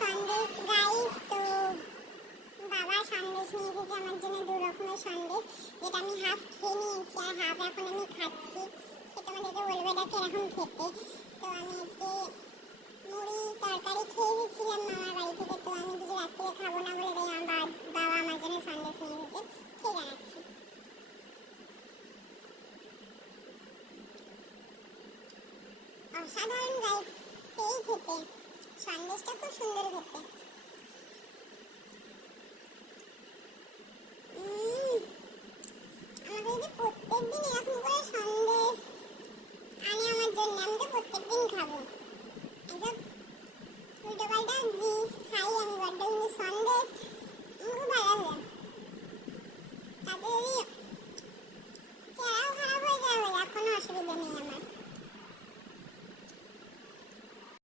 Sandesh guys. তো বাবা সন্দেশ নিয়ে এসেছে আমার জন্য, 2 রকমের সন্দেশ, যেটা আমি হাফ খেয়ে নিয়েছি আর হাফ এখন আমি খাচ্ছি। সে তোমাদেরকে বলবো এটা কিরকম খেতে। তো আমি আজকে মুড়ি তরকারি খেয়ে এসেছিলাম মামার বাড়ি থেকে, তো আমি কিছু রাত্রে খাবো না বলে তাই আমার বাবা আমার জন্য সন্দেশ নিয়ে এসেছে, খেয়ে জানাচ্ছি। অসাধারণ গাইস, সেই খেতে, সন্দেশটা খুব সুন্দর খেতে।